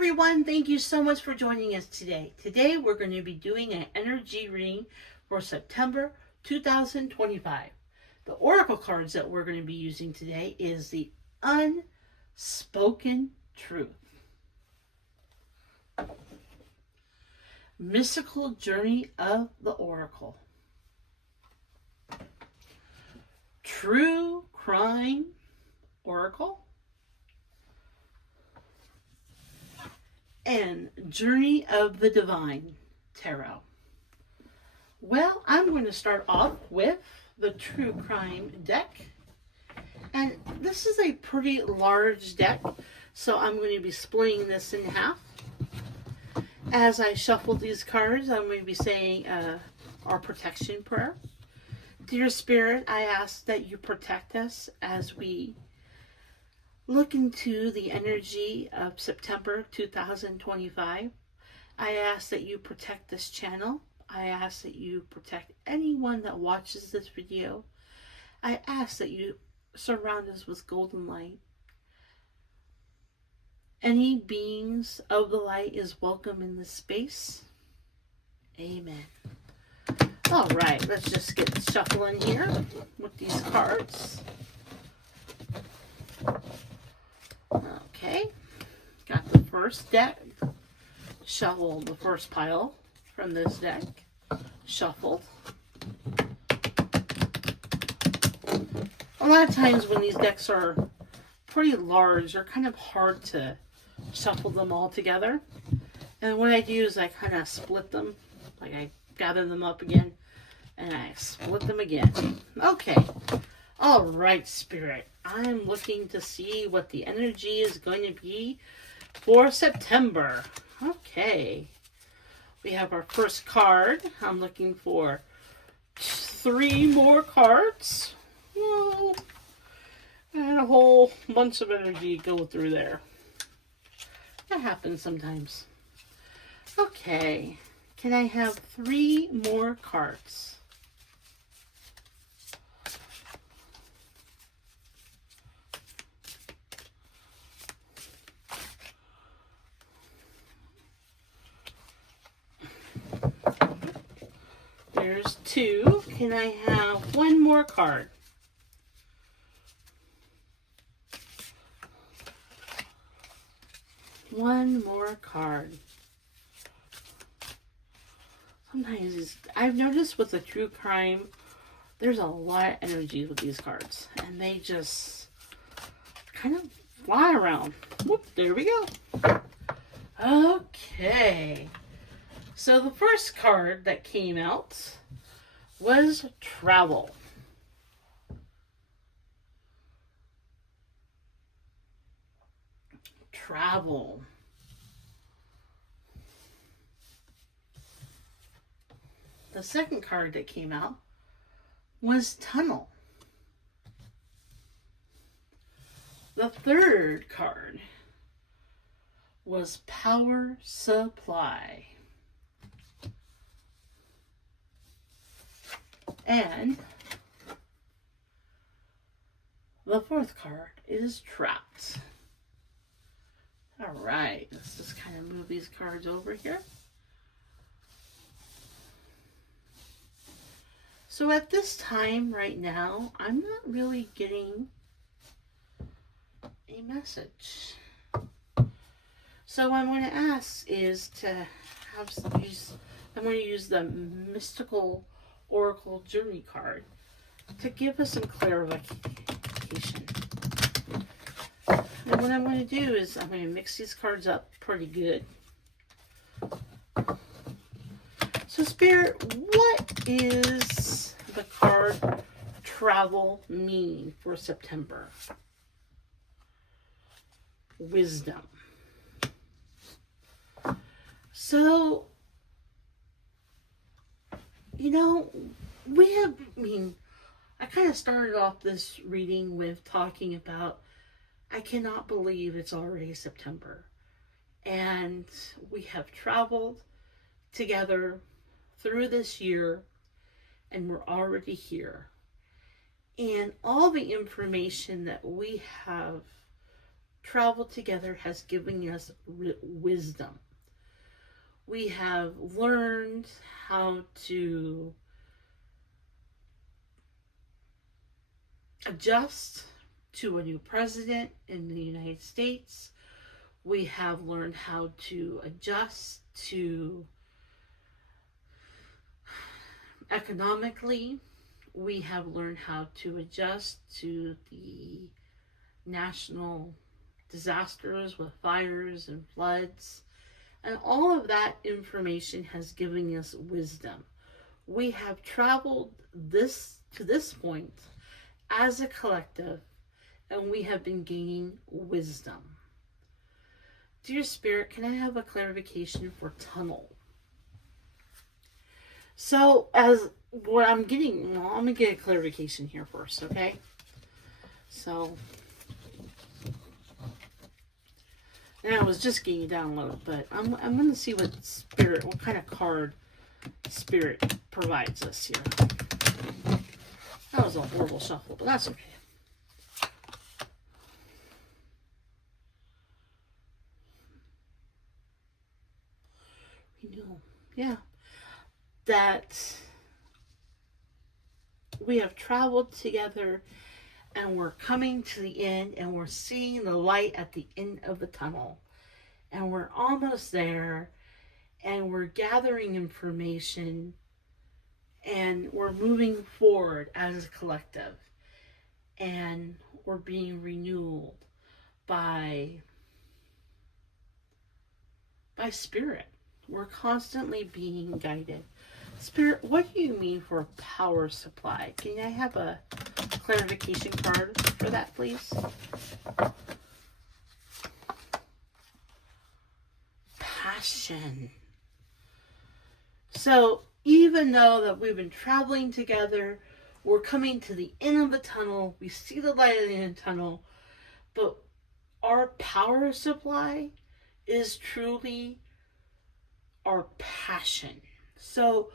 everyone, thank you so much for joining us today. Today we're going to be doing an energy reading for September 2025. The oracle cards that we're going to be using today is the unspoken truth. Mystical journey of the oracle. True crime oracle. And Journey of the Divine Tarot. Well, I'm going to start off with the True Crime deck. And this is a pretty large deck, so I'm going to be splitting this in half. As I shuffle these cards, I'm going to be saying our protection prayer. Dear Spirit, I ask that you protect us as we look into the energy of September 2025. I ask that you protect this channel. I ask that you protect anyone that watches this video. I ask that you surround us with golden light. Any beings of the light is welcome in this space. Amen. All right, let's just get shuffling here with these cards. Okay, got the first deck. Shuffle the first pile from this deck. Shuffled. A lot of times when these decks are pretty large, they're kind of hard to shuffle them all together. And what I do is I kind of split them. Like I gather them up again and I split them again. Okay. All right, Spirit. I'm looking to see what the energy is going to be for September. Okay. We have our first card. I'm looking for 3 more cards. Well, and a whole bunch of energy go through there. That happens sometimes. Okay. Can I have 3 more cards? There's 2. Can I have 1 more card? One more card. Sometimes I've noticed with the true crime, there's a lot of energy with these cards. And they just kind of fly around. Whoop, there we go. Okay. So the first card that came out was Travel. Travel. The second card that came out was Tunnel. The third card was Power Supply. And the fourth card is Trapped. All right, let's just kind of move these cards over here. So at this time right now, I'm not really getting a message. So what I'm going to ask is to have some use. I'm going to use the Mystical Oracle Journey card to give us some clarification. And what I'm going to do is I'm going to mix these cards up pretty good. So Spirit, what is the card Travel mean for September? Wisdom. So, you know, I kind of started off this reading with talking about I cannot believe it's already September. And we have traveled together through this year and we're already here. And all the information that we have travel together has given us wisdom. We have learned how to adjust to a new president in the United States. We have learned how to adjust to economically. We have learned how to adjust to the national disasters with fires and floods. And all of that information has given us wisdom. We have traveled to this point as a collective, and we have been gaining wisdom. Dear Spirit, can I have a clarification for tunnel? So, as what I'm getting, well, I'm going to get a clarification here first, okay? So, and I was just getting a download, but I'm going to see what kind of card Spirit provides us here. That was a horrible shuffle, but that's okay. Yeah, that we have traveled together and we're coming to the end and we're seeing the light at the end of the tunnel and we're almost there and we're gathering information and we're moving forward as a collective and we're being renewed by Spirit. We're constantly being guided. Spirit, what do you mean for power supply? Can I have a clarification card for that, please? Passion. So, even though that we've been traveling together, we're coming to the end of the tunnel, we see the light at the end of the tunnel, but our power supply is truly our passion. So,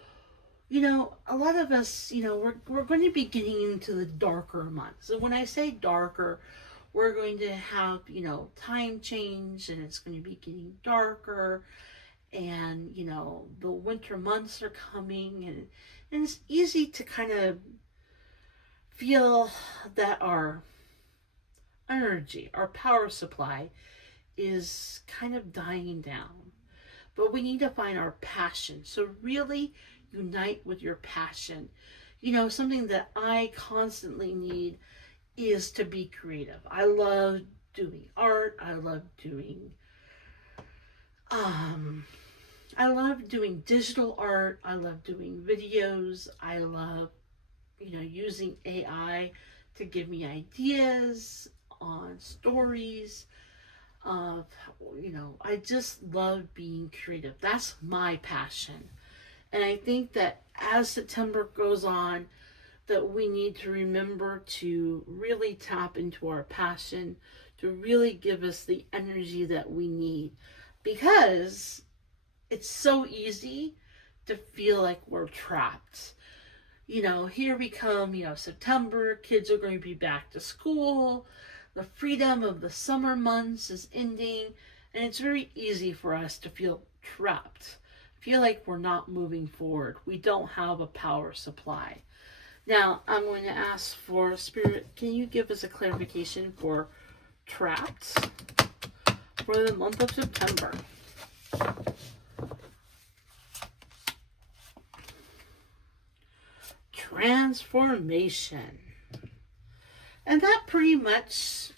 a lot of us, we're going to be getting into the darker months. And when I say darker, we're going to have, time change and it's going to be getting darker. And, the winter months are coming. And it's easy to kind of feel that our energy, our power supply is kind of dying down. But we need to find our passion. So really unite with your passion. Something that I constantly need is to be creative. I love doing art. I love doing digital art. I love doing videos. I love, using AI to give me ideas on stories. I just love being creative. That's my passion. And I think that as September goes on, that we need to remember to really tap into our passion, to really give us the energy that we need. Because it's so easy to feel like we're trapped. Here we come, September, kids are going to be back to school. The freedom of the summer months is ending, and it's very easy for us to feel trapped. Feel like we're not moving forward. We don't have a power supply. Now, I'm going to ask for Spirit, can you give us a clarification for trapped for the month of September? Transformation. And that pretty much,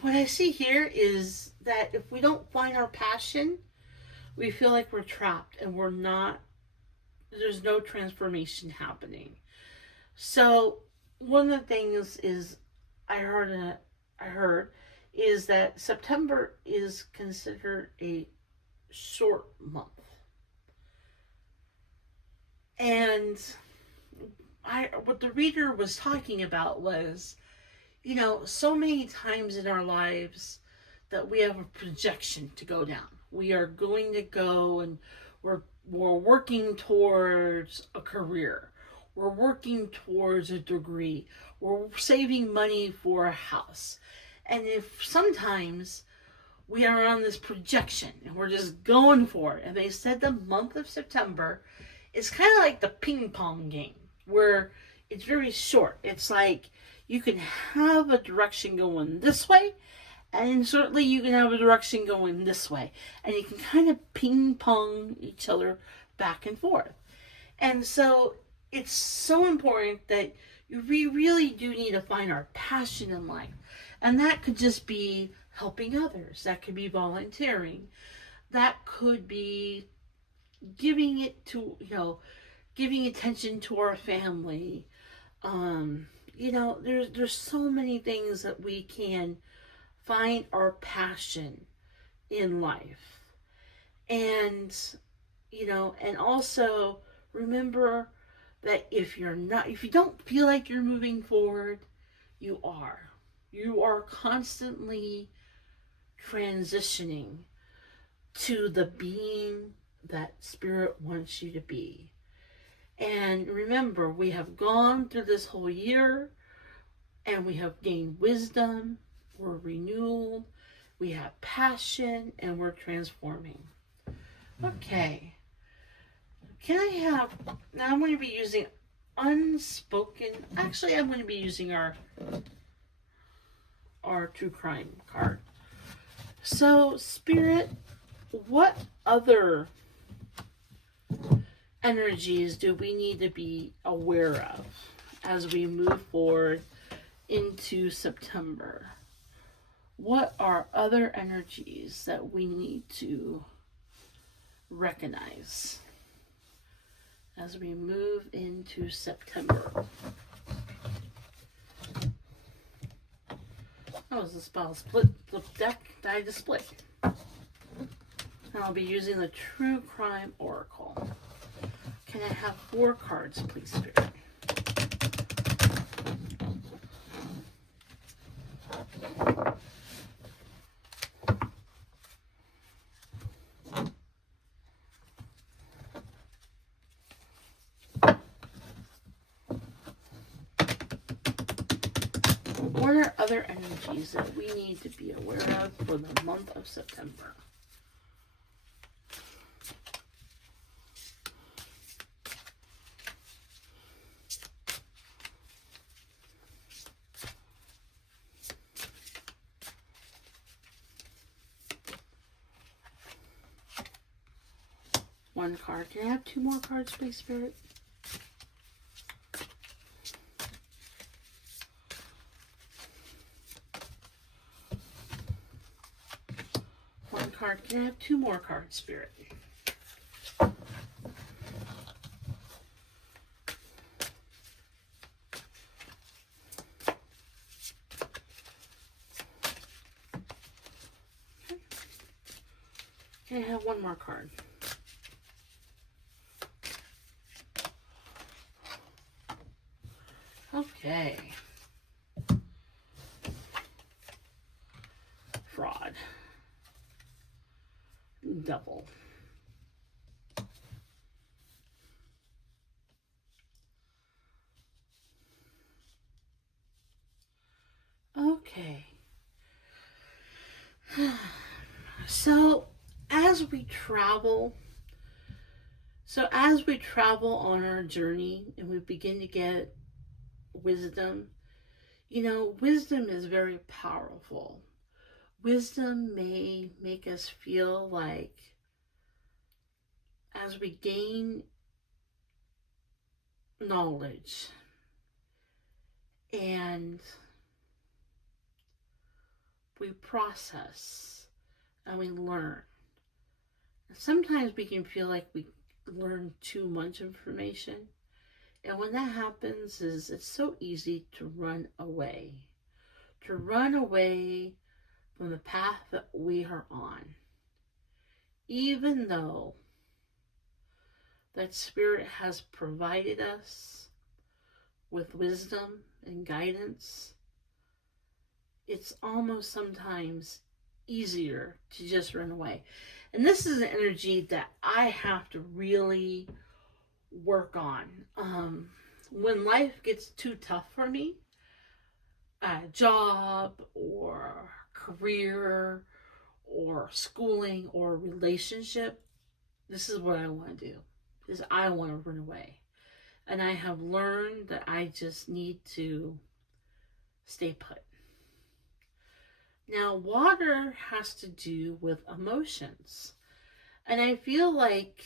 what I see here is that if we don't find our passion, we feel like we're trapped and there's no transformation happening. So one of the things is I heard is that September is considered a short month. And what the reader was talking about was, so many times in our lives that we have a projection to go down. We are going to go and we're working towards a career. We're working towards a degree. We're saving money for a house. And if sometimes we are on this projection and we're just going for it, and they said the month of September is kind of like the ping pong game where it's very short. It's like you can have a direction going this way, and certainly you can have a direction going this way, and you can kind of ping pong each other back and forth. And so it's so important that we really do need to find our passion in life. And that could just be helping others. That could be volunteering. That could be giving it to, giving attention to our family. There's so many things that we can find our passion in life. And, and also remember that if you don't feel like you're moving forward, you are. You are constantly transitioning to the being that Spirit wants you to be. And remember, we have gone through this whole year and we have gained wisdom, we're renewed, we have passion, and we're transforming. Okay. Now I'm going to be using unspoken. Actually, I'm going to be using our true crime card. So, Spirit, what other energies do we need to be aware of as we move forward into September? What are other energies that we need to recognize as we move into September? That was a spell split deck that I just split. And I'll be using the True Crime Oracle. Can I have 4 cards, please, Spirit? What are other energies that we need to be aware of for the month of September? One card. Can I have 2 more cards, please, Spirit? One card. Can I have 2 more cards, Spirit? Can I have 1 more card? Okay. Fraud. Double. Okay. So as we travel on our journey and we begin to get wisdom, wisdom is very powerful. Wisdom may make us feel like as we gain knowledge and we process and we learn, sometimes we can feel like we learn too much information. And when that happens, it's so easy to run away from the path that we are on. Even though that Spirit has provided us with wisdom and guidance, it's almost sometimes easier to just run away. And this is an energy that I have to really work on. When life gets too tough for me, job or career or schooling or relationship, this is what I want to do. Is I want to run away. And I have learned that I just need to stay put. Now, water has to do with emotions. And I feel like,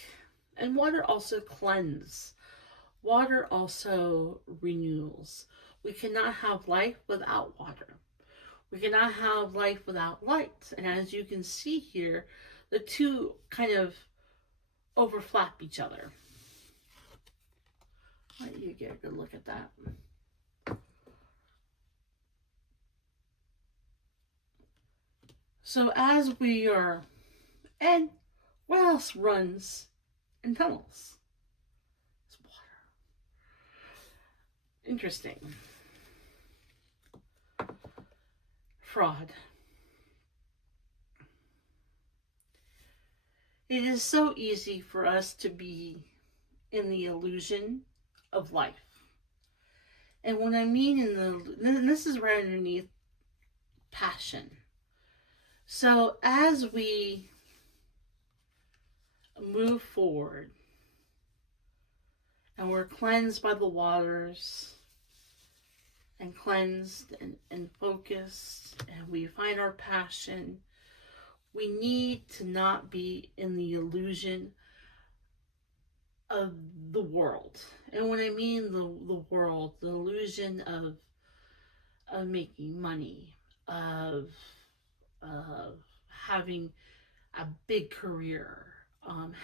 and water also cleanses. Water also renews. We cannot have life without water. We cannot have life without light. And as you can see here, the two kind of overlap each other. Let you get a good look at that. So as we are, and what else runs in tunnels? It's water. Interesting. Fraud. It is so easy for us to be in the illusion of life. And what I mean and this is right underneath passion. So as we move forward and we're cleansed by the waters and cleansed and focused and we find our passion, we need to not be in the illusion of the world. And when I mean the world, the illusion of making money, of having a big career,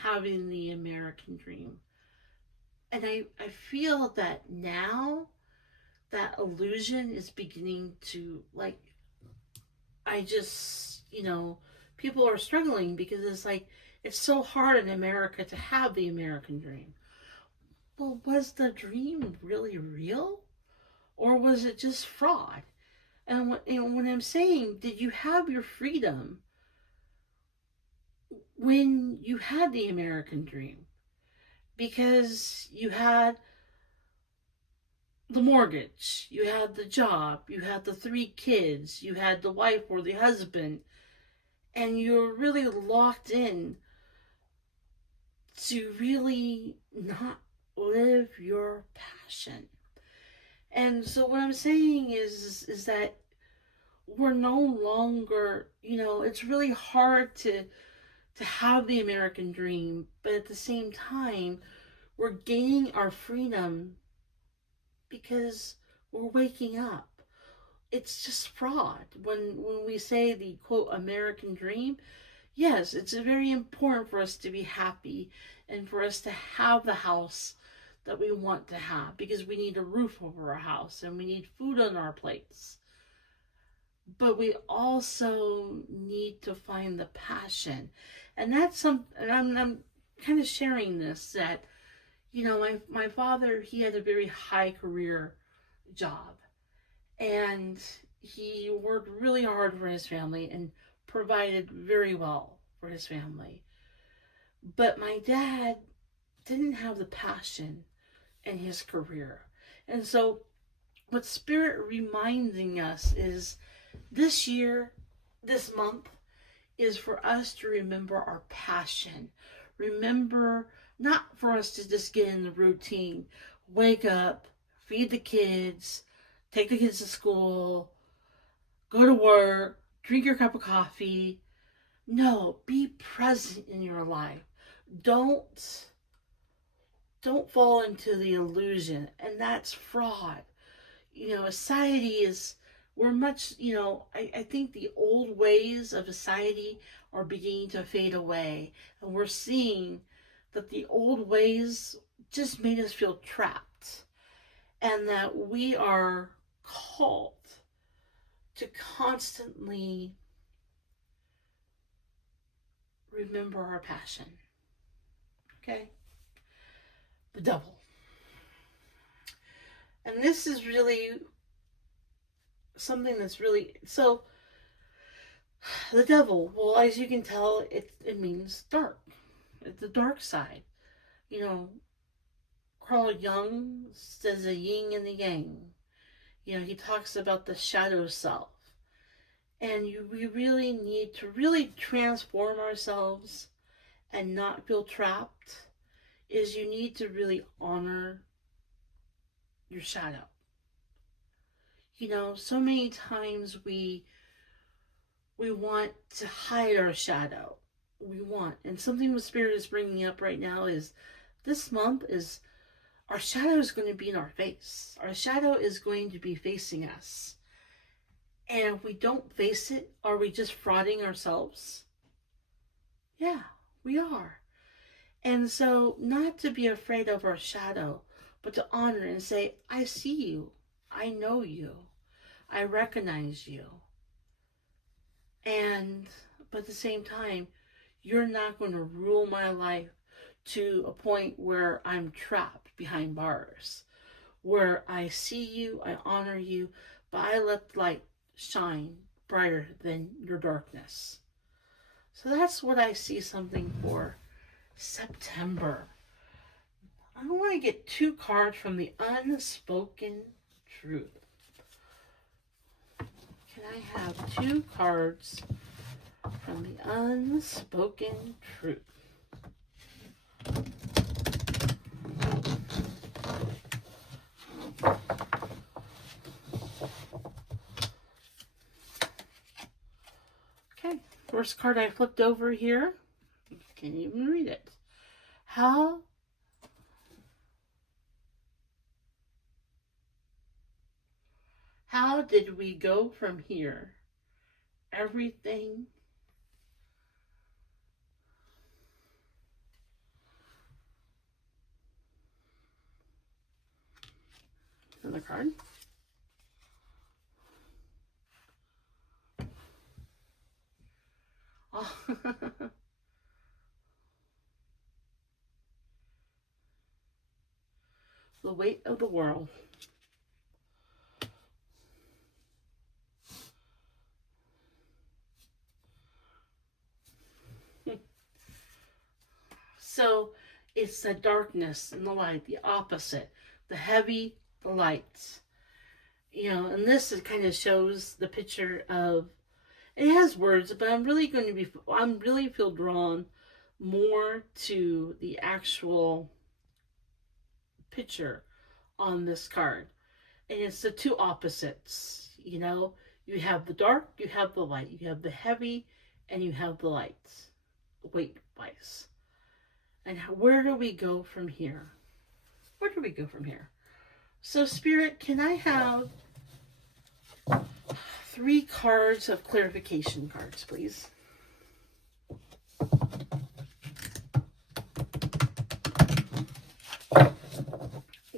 having the American dream. And I feel that now that illusion is beginning to, like, I just, people are struggling because it's like, it's so hard in America to have the American dream. Well, was the dream really real? Or was it just fraud? And when I'm saying, did you have your freedom when you had the American dream? Because you had the mortgage, you had the job, you had the 3 kids, you had the wife or the husband, and you're really locked in to really not live your passion. And so what I'm saying is that we're no longer, it's really hard to have the American dream, but at the same time, we're gaining our freedom because we're waking up. It's just fraud. When we say the quote American dream, yes, it's very important for us to be happy and for us to have the house that we want to have, because we need a roof over our house and we need food on our plates. But we also need to find the passion. And that's something, and I'm kind of sharing this, that, my father, he had a very high career job. And he worked really hard for his family and provided very well for his family. But my dad didn't have the passion in his career. And so what Spirit reminding us is this year, this month, is for us to remember our passion. Remember, not for us to just get in the routine, wake up, feed the kids, take the kids to school, go to work, drink your cup of coffee. No, be present in your life. Don't fall into the illusion, and that's fraud. Society is, we're much, I think the old ways of society are beginning to fade away. And we're seeing that the old ways just made us feel trapped. And that we are called to constantly remember our passion. Okay? The devil. And this is really something that's really, so the devil, well, as you can tell, it means dark. It's the dark side. Carl Jung says the yin and the yang. You know, he talks about the shadow self. And we really need to really transform ourselves and not feel trapped. Is you need to really honor your shadow. You know, so many times we want to hide our shadow. And something the Spirit is bringing up right now is this month is our shadow is going to be in our face. Our shadow is going to be facing us. And if we don't face it, are we just frauding ourselves? Yeah, we are. And so, not to be afraid of our shadow, but to honor and say, I see you. I know you. I recognize you. But at the same time, you're not going to rule my life to a point where I'm trapped behind bars, where I see you, I honor you, but I let light shine brighter than your darkness. So that's what I see something for September. I want to get 2 cards from the unspoken truth. Can I have 2 cards from the unspoken truth? Okay, first card I flipped over here. You can't even read it. How did we go from here? Everything another card. Oh. The weight of the world. So it's the darkness and the light, the opposite, the heavy, the light. You know, and this is kind of shows the picture of, it has words, but I'm really feel drawn more to the actual picture on this card. And it's the 2 opposites, you know. You have the dark, you have the light. You have the heavy, and you have the light, weight-wise. And where do we go from here? Where do we go from here? So, Spirit, can I have 3 cards of clarification cards, please?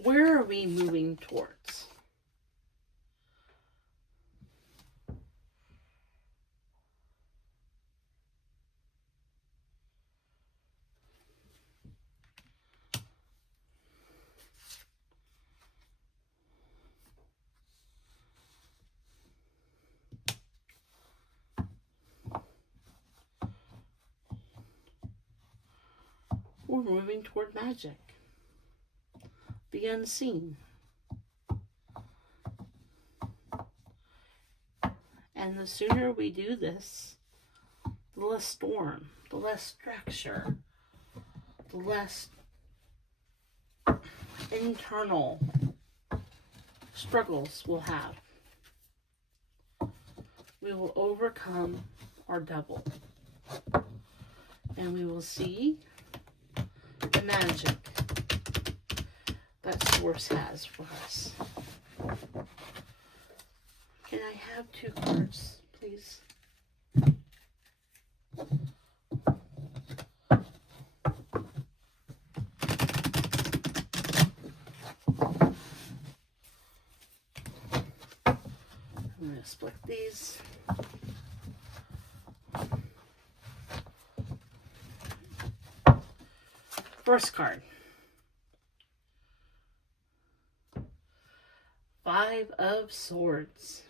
Where are we moving towards? We're moving toward magic, the unseen. And the sooner we do this, the less storm, the less structure, the less internal struggles we'll have. We will overcome our devil. And we will see the magic that Source has for us. Can I have 2 cards, please? I'm going to split these. First card. 5 of Swords.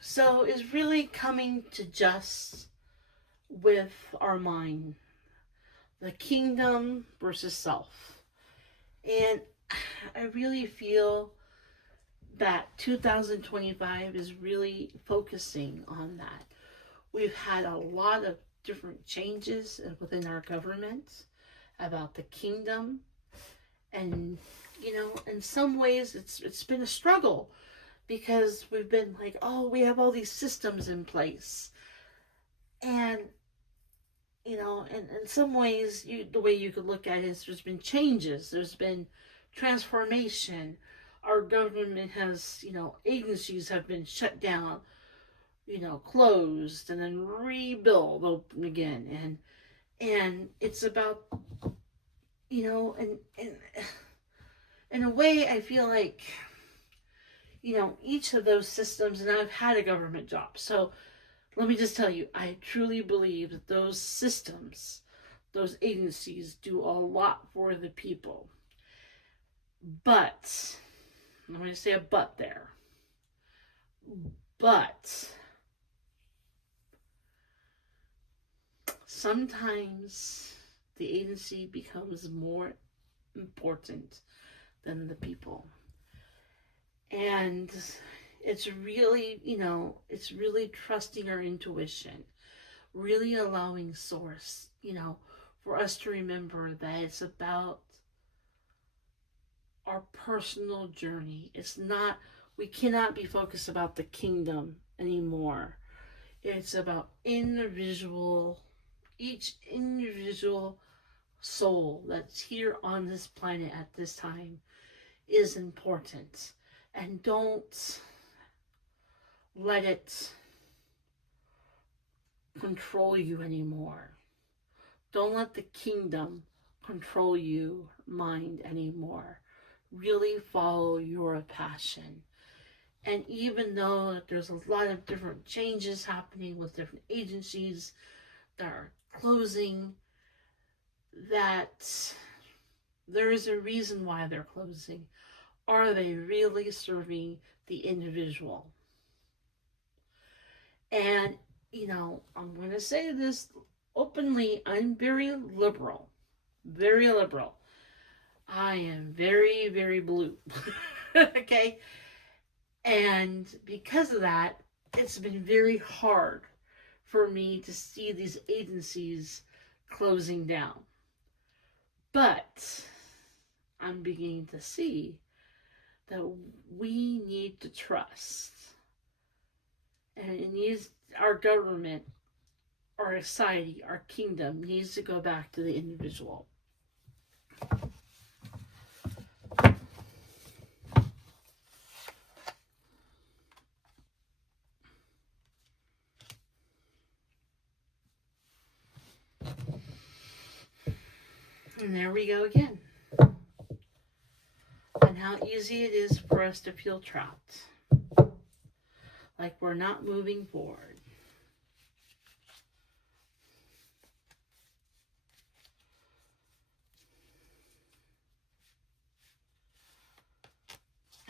So is really coming to just with our mind. the kingdom versus self. And I really feel that 2025 is really focusing on that. We've had a lot of different changes within our government about the kingdom, and in some ways it's been a struggle because we've been like, oh, we have all these systems in place, and and in some ways, the way you could look at it is there's been changes, there's been transformation. Our government has, agencies have been shut down, closed, and then rebuilt, open again, and it's about, and in a way, I feel like, each of those systems, and I've had a government job, so let me just tell you, I truly believe that those systems, those agencies do a lot for the people. But, I'm going to say a but there. But, sometimes the agency becomes more important than the people. And it's really, it's really trusting our intuition, really allowing source, for us to remember that it's about our personal journey. It's not, we cannot be focused about the kingdom anymore. It's about each individual soul that's here on this planet at this time is important. And don't let it control you anymore. Don't let the kingdom control your mind anymore. Really follow your passion. And even though there's a lot of different changes happening with different agencies that are closing, that there is a reason why they're closing. Are they really serving the individual? And, I'm going to say this openly, I'm very liberal. Very liberal. I am very, very blue. Okay? And because of that, it's been very hard for me to see these agencies closing down. But I'm beginning to see that we need to trust. And it needs, our government, our society, our kingdom needs to go back to the individual. And there we go again. And how easy it is for us to feel trapped. Like we're not moving forward.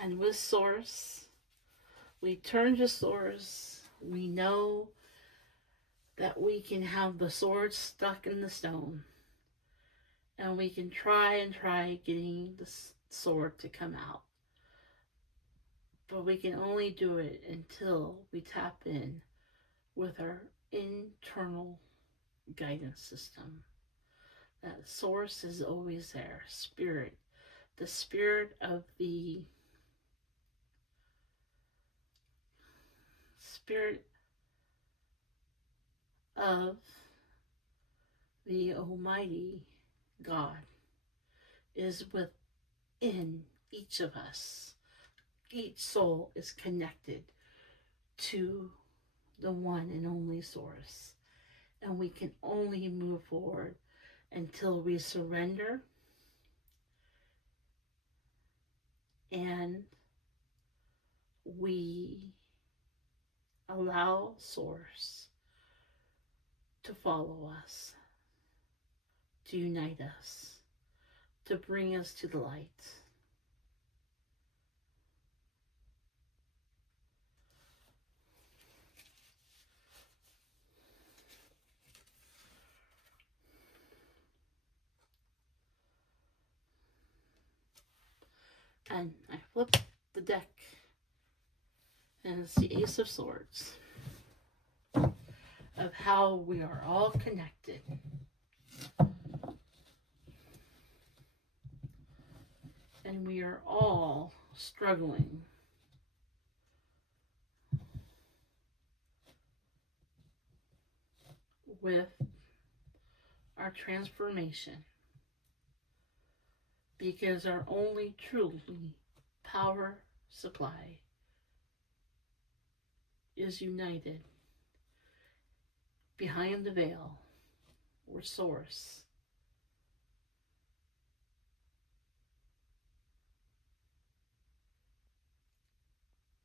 And with Source, we turn to Source. We know that we can have the sword stuck in the stone. And we can try getting the sword to come out. But we can only do it until we tap in with our internal guidance system. That source is always there. Spirit. The spirit of the Almighty God is within each of us. Each soul is connected to the one and only source. And we can only move forward until we surrender and we allow Source to follow us, to unite us, to bring us to the light. And I flip the deck, and it's the Ace of Swords, of how we are all connected. And we are all struggling with our transformation, because our only truly power supply is united behind the veil, or source.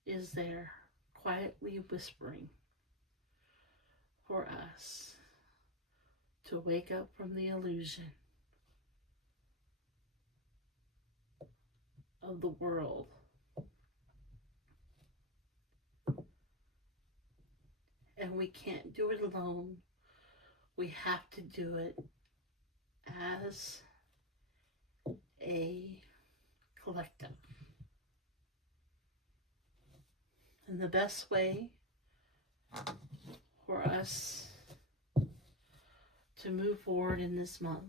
Is there quietly whispering for us to wake up from the illusion of the world and we can't do it alone. We have to do it as a collective. And the best way for us to move forward in this month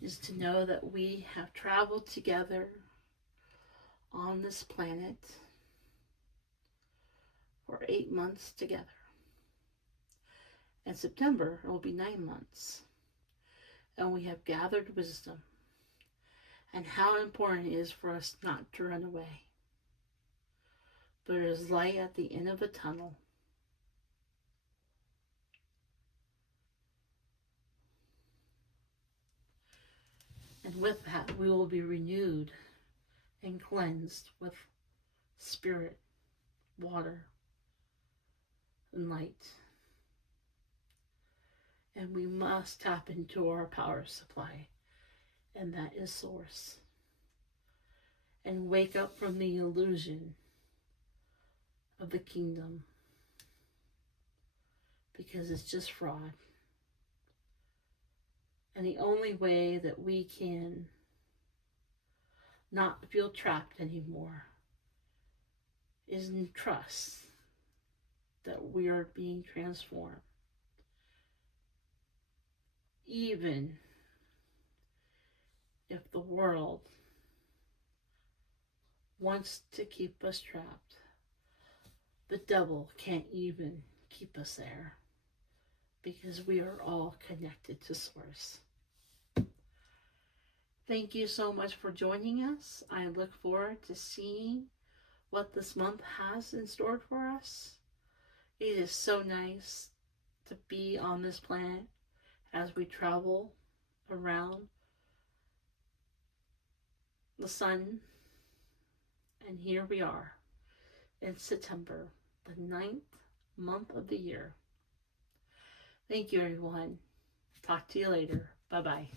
is to know that we have traveled together on this planet for 8 months together. In September, it will be 9 months. And we have gathered wisdom and how important it is for us not to run away. There is light at the end of the tunnel. And with that, we will be renewed and cleansed with spirit, water, and light. And we must tap into our power supply, and that is source. And wake up from the illusion of the kingdom, because it's just fraud. And the only way that we can not feel trapped anymore is in trust that we are being transformed. Even if the world wants to keep us trapped, the devil can't even keep us there, because we are all connected to Source. Thank you so much for joining us. I look forward to seeing what this month has in store for us. It is so nice to be on this planet as we travel around the sun. And here we are in September, the 9th month of the year. Thank you, everyone. Talk to you later. Bye-bye.